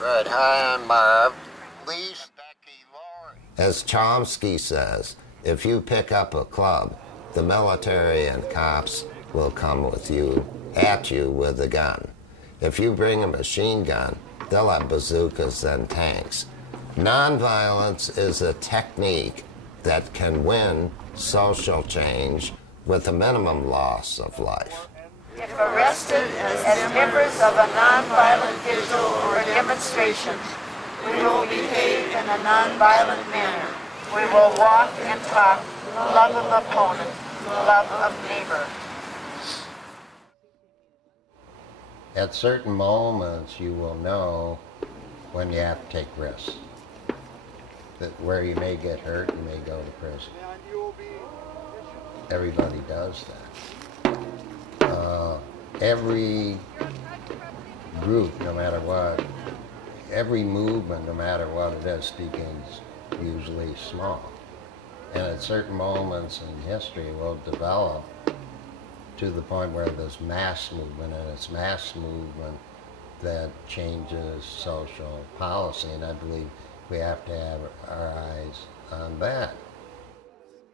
Right, hi, I'm Marv. As Chomsky says, if you pick up a club, the military and cops will come at you with a gun. If you bring a machine gun, they'll have bazookas and tanks. Nonviolence is a technique that can win social change with a minimum loss of life. If arrested as members of a nonviolent vigil or demonstration, we will behave in a nonviolent manner. We will walk and talk, love of opponent, love of neighbor. At certain moments, you will know when you have to take risks. That where you may get hurt, you may go to prison. Everybody does that. Every group, no matter what, every movement, no matter what it is, begins usually small. And at certain moments in history will develop to the point where there's mass movement, and it's mass movement that changes social policy, and I believe we have to have our eyes on that.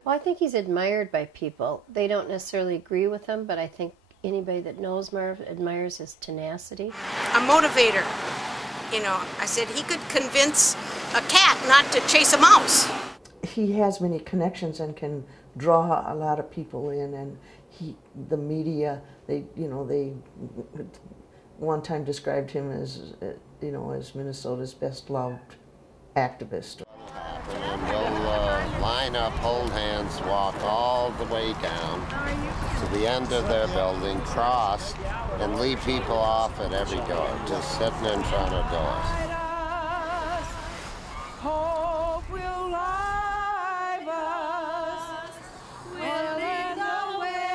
Well, I think he's admired by people. They don't necessarily agree with him, but I think anybody that knows Marv admires his tenacity. A motivator. You know, I said he could convince a cat not to chase a mouse. He has many connections and can draw a lot of people in, and the media, they one time described him as, as Minnesota's best loved activist. And we'll line up, hold hands, walk all the way down to the end of their building, cross, and leave people off at every door, just sitting in front of doors. Hope will live us, winning the way.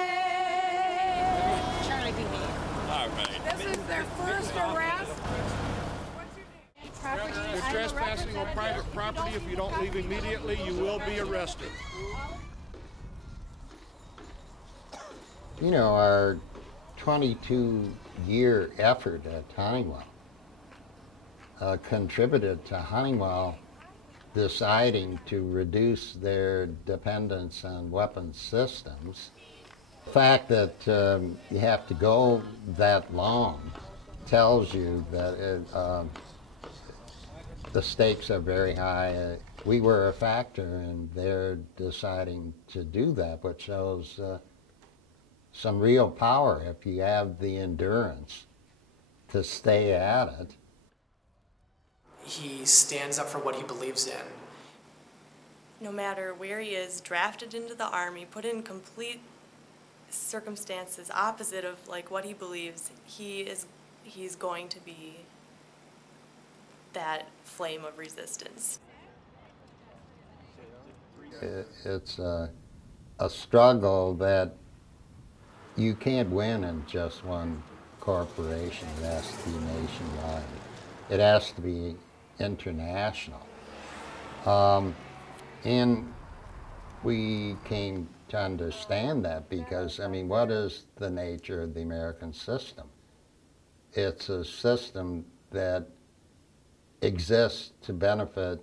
All right. This is their first arrest. You're trespassing on private property. If you don't leave immediately, you will be arrested. You know, our 22-year effort at Honeywell contributed to Honeywell deciding to reduce their dependence on weapons systems. The fact that you have to go that long tells you that the stakes are very high. We were a factor in their deciding to do that, which shows some real power if you have the endurance to stay at it. He stands up for what he believes in. No matter where he is, drafted into the Army, put in complete circumstances opposite of like what he believes, he's going to be that flame of resistance. It's a struggle that you can't win in just one corporation. It has to be nationwide. It has to be international. And we came to understand that because, I mean, what is the nature of the American system? It's a system that exists to benefit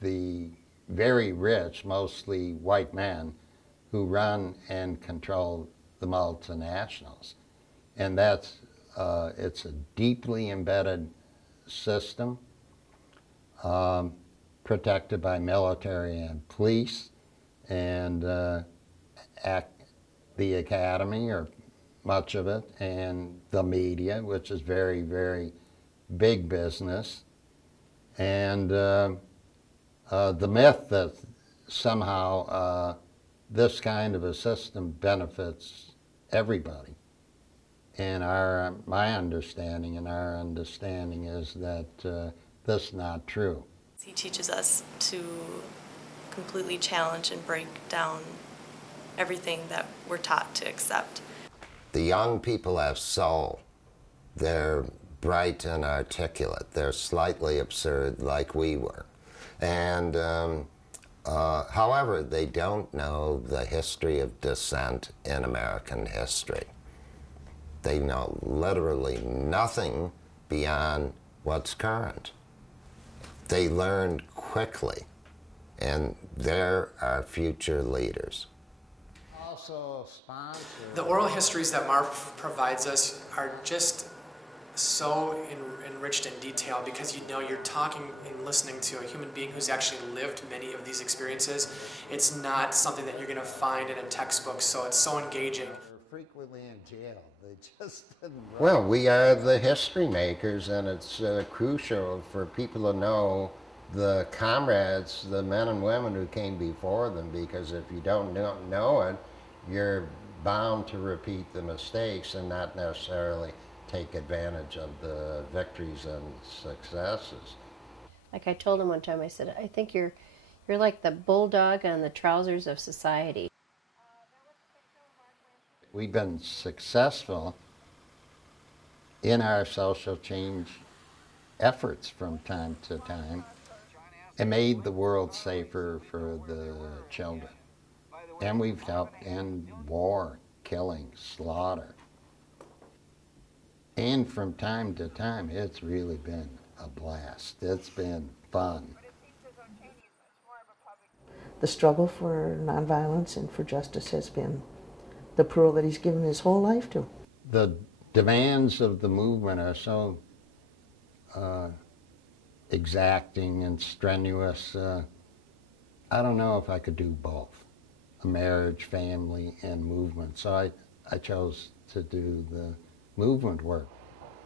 the very rich, mostly white men, who run and control the multinationals. And that's, it's a deeply embedded system, protected by military and police, and the academy, or much of it, and the media, which is very, very big business, and the myth that somehow this kind of a system benefits everybody. And my understanding and our understanding is that that's not true. He teaches us to completely challenge and break down everything that we're taught to accept. The young people have soul. They're bright and articulate. They're slightly absurd like we were. And however, they don't know the history of dissent in American history. They know literally nothing beyond what's current. They learn quickly, and they're our future leaders. Also sponsored. The oral histories that Marv provides us are just so enriched in detail, because you know you're talking and listening to a human being who's actually lived many of these experiences. It's not something that you're going to find in a textbook, so it's so engaging. They're frequently in jail. They just didn't write. Well, we are the history makers, and it's crucial for people to know the comrades, the men and women who came before them, because if you don't know it, you're bound to repeat the mistakes and not necessarily take advantage of the victories and successes. Like I told him one time, I said, I think you're like the bulldog on the trousers of society. We've been successful in our social change efforts from time to time, and made the world safer for the children. And we've helped end war, killing, slaughter. And from time to time, it's really been a blast. It's been fun. The struggle for nonviolence and for justice has been the pearl that he's given his whole life to. The demands of the movement are so exacting and strenuous. I don't know if I could do both, a marriage, family, and movement. So I chose to do the movement work.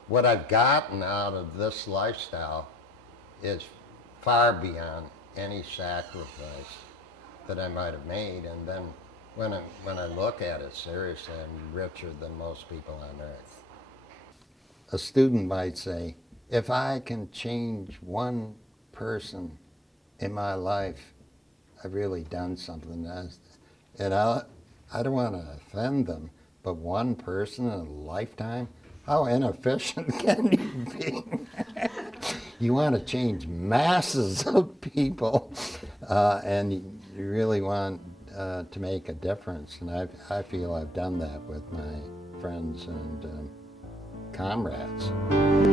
What I've gotten out of this lifestyle is far beyond any sacrifice that I might have made, and then when I look at it seriously, I'm richer than most people on earth. A student might say, if I can change one person in my life, I've really done something. And I don't want to offend them, but one person in a lifetime? How inefficient can you be? You want to change masses of people, and you really want to make a difference. And I feel I've done that with my friends and comrades.